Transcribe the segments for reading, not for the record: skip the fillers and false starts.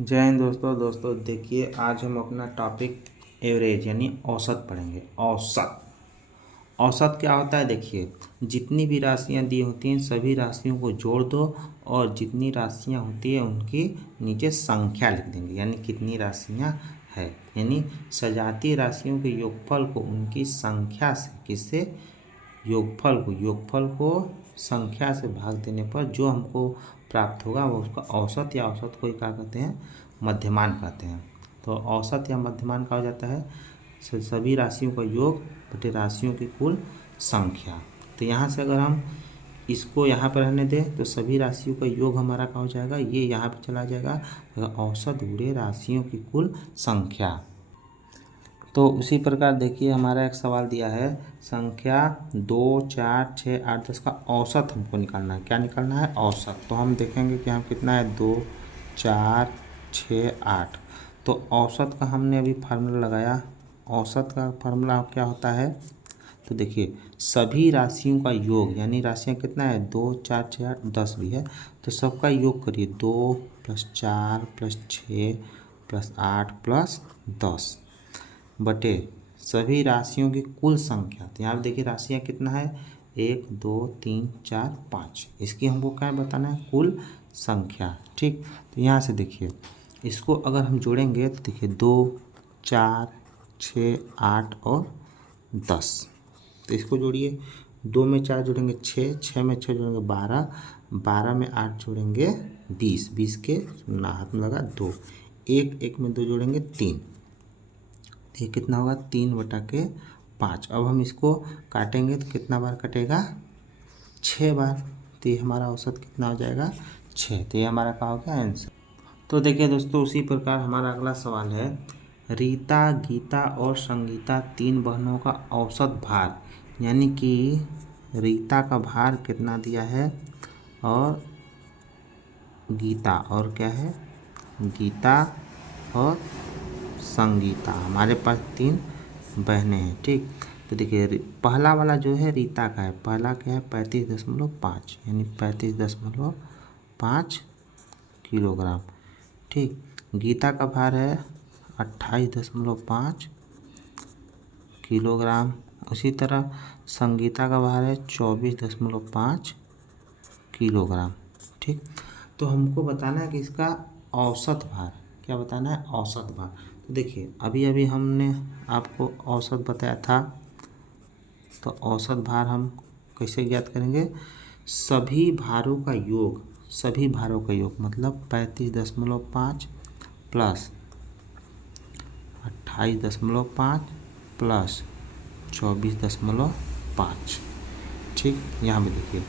जय हिंद दोस्तों देखिए आज हम अपना टॉपिक एवरेज यानी औसत पढ़ेंगे। औसत औसत क्या होता है? देखिए, जितनी भी राशियां दी होती हैं सभी राशियों को जोड़ दो और जितनी राशियां होती है उनकी नीचे संख्या लिख देंगे, यानी कितनी राशियां है। यानी सजातीय राशियों के योगफल को उनकी संख्या से किससे योगफल को संख्या से भाग देने पर जो हमको प्राप्त होगा वो उसका औसत या औसत को ही क्या कहते हैं? मध्यमान कहते हैं। तो औसत या मध्यमान का हो जाता है सभी राशियों का योग बटे राशियों की कुल संख्या। तो यहाँ से अगर हम इसको यहाँ पर रहने दें तो सभी राशियों का योग हमारा क्या हो जाएगा? ये यहाँ पे चला जाएगा, औसत गुणे राशियों की कुल संख्या। तो उसी प्रकार देखिए हमारा एक सवाल दिया है, संख्या 2, 4, 6, 8, 10 का औसत हमको निकालना है। क्या निकालना है? औसत। तो हम देखेंगे कि हम कितना है 2, 4, 6, 8। तो औसत का हमने अभी फार्मूला लगाया। औसत का फार्मूला क्या होता है? तो देखिए सभी राशियों का योग, यानी राशियाँ कितना है 2, 4, 6, 8, 10 भी है, तो सबका योग करिए 2 + 4 + 6 + 8 + 10 बटे सभी राशियों की कुल संख्या। तो यहाँ पे देखिए राशियाँ कितना है 1, 2, 3, 4, 5, इसकी हमको क्या बताना है? कुल संख्या। ठीक, तो यहाँ से देखिए इसको अगर हम जोड़ेंगे तो देखिए 2, 4, 6, 8 और 10। तो इसको जोड़िए, 2 में 4 जोड़ेंगे 6, 6 में 6 जोड़ेंगे 12, 12 में 8 जोड़ेंगे 20, 20 के ना हाथ में लगा 2, 1 में 2 जोड़ेंगे 3। ये कितना होगा? 3/5। अब हम इसको काटेंगे तो कितना बार कटेगा? 6 बार। तो ये हमारा औसत कितना हो जाएगा? 6। तो ये हमारा क्या हो गया? आंसर। तो देखिए दोस्तों उसी प्रकार हमारा अगला सवाल है, रीता, गीता और संगीता 3 बहनों का औसत भार, यानी कि रीता का भार कितना दिया है और गीता और क्या है? गीता और संगीता, हमारे पास 3 बहनें हैं। ठीक, तो देखिए पहला वाला जो है रीता का है, पहला क्या है 35.5, यानी 35.5 किलोग्राम। ठीक, गीता का भार है 28.5 किलोग्राम। उसी तरह संगीता का भार है 24.5 किलोग्राम। ठीक, तो हमको बताना है कि इसका औसत भार। क्या बताना है? औसत भार। तो देखिए अभी अभी हमने आपको औसत बताया था, तो औसत भार हम कैसे ज्ञात करेंगे? सभी भारों का योग, सभी भारों का योग मतलब 35.5 प्लस 28.5 प्लस 24.5। ठीक, यहाँ पे देखिए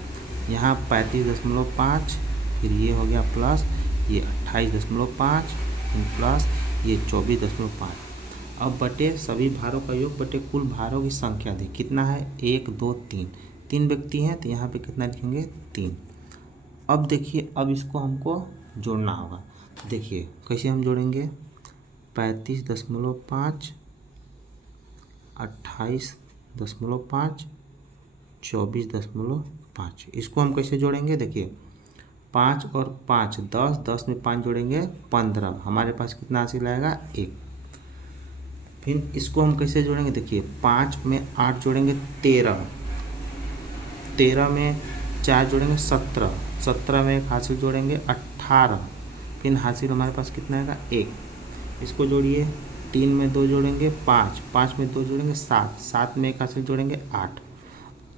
यहाँ 35.5, फिर ये हो गया प्लस ये 28.5 प्लस ये 24.5। अब बटे सभी भारों का योग बटे कुल भारों की संख्या दी कितना है? 1, 2, 3, 3 व्यक्ति हैं तो यहाँ पे कितना लिखेंगे? 3। अब देखिए अब इसको हमको जोड़ना होगा। देखिए कैसे हम जोड़ेंगे? 35.5, 28.5, 24.5, इसको हम कैसे जोड़ेंगे? देखिए 5 और 5 10, 10 में 5 जोड़ेंगे 15, हमारे पास कितना हासिल आएगा? 1। फिर इसको हम कैसे जोड़ेंगे? देखिए 5 में 8 जोड़ेंगे 13, 13 में 4 जोड़ेंगे 17, 17 में एक हासिल जोड़ेंगे 18, फिर हासिल हमारे पास कितना आएगा? 1। इसको जोड़िए, 3 में 2 जोड़ेंगे 5, 5 में 2 जोड़ेंगे 7, 7 में एक हासिल जोड़ेंगे 8।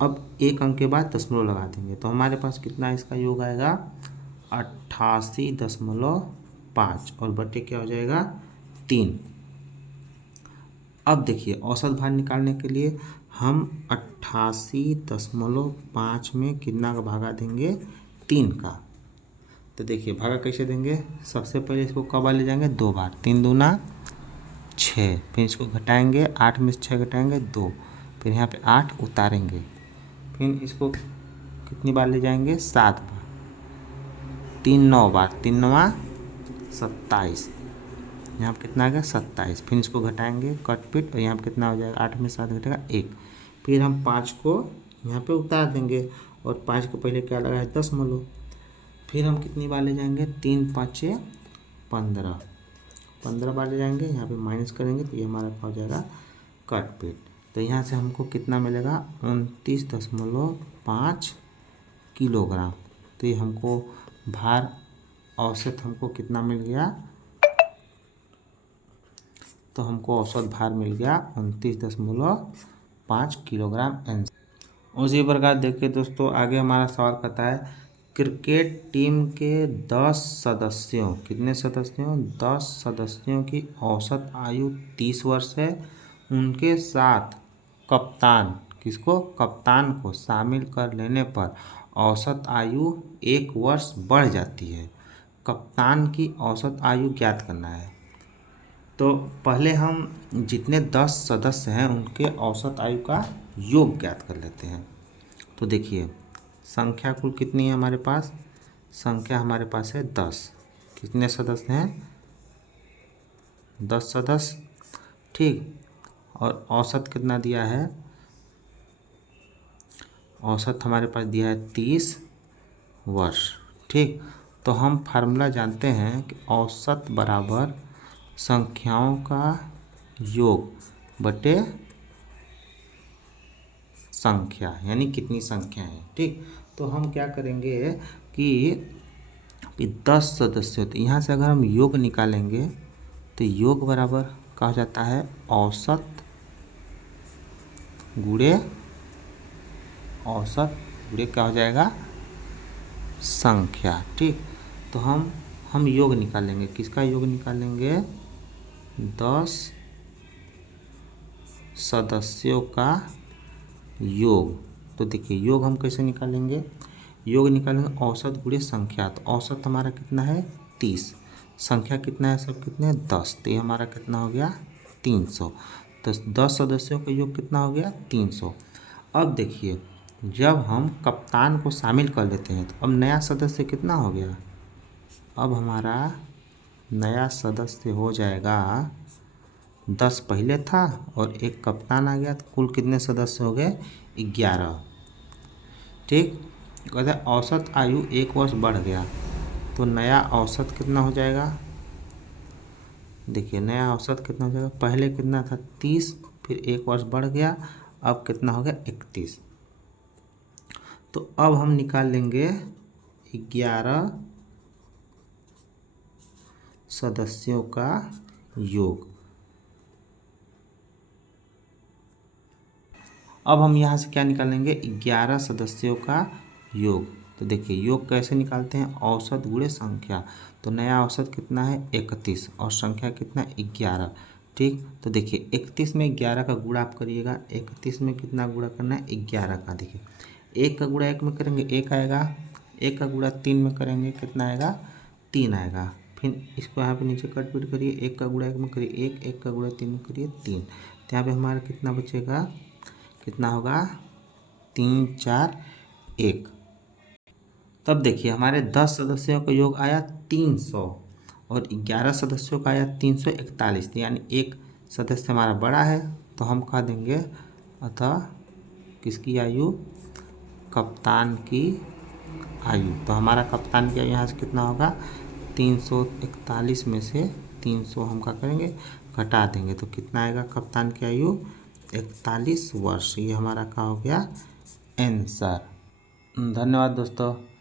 अब एक अंक के बाद दशमलव लगा देंगे तो हमारे पास कितना इसका योग आएगा? 88.5 और बटे क्या हो जाएगा? 3। अब देखिए औसत भार निकालने के लिए हम 88.5 में कितना का भागा देंगे? 3 का। तो देखिए भागा कैसे देंगे? सबसे पहले इसको कब ले जाएंगे? 2 बार, 3 दूना 6, फिर इसको घटाएंगे, 8 में से 6 घटाएंगे 2, फिर यहाँ पे 8 उतारेंगे, फिर इसको कितनी बार ले जाएंगे? 7 बार, 3 9 बार, 3 9 27, यहाँ पे कितना आ गया? 27, फिर इसको घटाएंगे कट पिट और यहाँ पे कितना हो जाएगा? 8 में 7 घटेगा 1, फिर हम 5 को यहाँ पे उतार देंगे और 5 के पहले क्या लगा है? दशमलव। फिर हम कितनी बार ले जाएंगे? 3 5 15 15 बार ले जाएंगे, यहाँ पे माइनस करेंगे तो ये हमारा क्या हो जाएगा, कट पेट। तो यहाँ से हमको कितना मिलेगा, 29.5 किलोग्राम। तो ये हमको भार औसत हमको कितना मिल गया, तो हमको औसत भार मिल गया 29.5 किलोग्राम आंसर। उसी प्रकार देखिए दोस्तों, आगे हमारा सवाल कहता है क्रिकेट टीम के 10 सदस्यों, कितने सदस्यों, 10 सदस्यों की औसत आयु 30 वर्ष है। उनके साथ कप्तान, किसको, कप्तान को शामिल कर लेने पर औसत आयु 1 वर्ष बढ़ जाती है। कप्तान की औसत आयु ज्ञात करना है। तो पहले हम जितने 10 सदस्य हैं उनके औसत आयु का योग ज्ञात कर लेते हैं। तो देखिए संख्या कुल कितनी है हमारे पास, संख्या हमारे पास है 10। कितने सदस्य हैं, 10 सदस्य, ठीक। और औसत कितना दिया है, औसत हमारे पास दिया है 30 वर्ष, ठीक। तो हम फार्मूला जानते हैं कि औसत बराबर संख्याओं का योग बटे संख्या, यानी कितनी संख्या है, ठीक। तो हम क्या करेंगे कि 10 सदस्य होते, यहाँ से अगर हम योग निकालेंगे तो योग बराबर क्या हो जाता है, औसत गुणे औसत गुणे क्या हो जाएगा, संख्या, ठीक। तो हम योग निकालेंगे, किसका योग निकालेंगे, 10 सदस्यों का योग। तो देखिए योग हम कैसे निकालेंगे, योग निकालेंगे औसत गुणे संख्या। तो औसत हमारा कितना है 30, संख्या कितना है, सब कितने हैं 10, तो ये हमारा कितना हो गया 300। तो 10 सदस्यों का योग कितना हो गया 300। अब देखिए जब हम कप्तान को शामिल कर लेते हैं तो अब नया सदस्य कितना हो गया, अब हमारा नया सदस्य हो जाएगा 10 पहले था और एक कप्तान आ गया, तो कुल कितने सदस्य हो गए 11, ठीक। कहते हैं औसत आयु 1 वर्ष बढ़ गया, तो नया औसत कितना हो जाएगा, देखिए नया औसत कितना हो जाएगा, पहले कितना था 30, फिर 1 वर्ष बढ़ गया, अब कितना हो गया 31। तो अब हम निकाल लेंगे 11 सदस्यों का योग। अब हम यहाँ से क्या निकालेंगे, 11 सदस्यों का योग। तो देखिए योग कैसे निकालते हैं, औसत गुणे संख्या। तो नया औसत कितना है 31 और संख्या कितना है 11, ठीक। तो देखिए 31 में 11 का गुणा आप करिएगा, 31 में कितना गुणा करना है 11 का, देखिए 1 का गुणा 1 में करेंगे 1 आएगा, 1 का गुणा 3 में करेंगे कितना आएगा 3 आएगा। फिर इसको यहाँ पे नीचे कट पीट करिए, 1 का गुणा 1 में करिए 1, 1 का गुणा 3 में करिए 3। तो यहाँ पे हमारा कितना बचेगा, कितना होगा 3 4 1। तब देखिए हमारे 10 सदस्यों का योग आया 300 और 11 सदस्यों का आया 341, यानी एक सदस्य हमारा बड़ा है, तो हम कह देंगे अतः किसकी आयु, कप्तान की आयु। तो हमारा कप्तान की आयु यहाँ से कितना होगा, 341 में से 300 हम क्या करेंगे घटा देंगे, तो कितना आएगा कप्तान की आयु 41 वर्ष। ये हमारा क्या हो गया आंसर। धन्यवाद दोस्तों।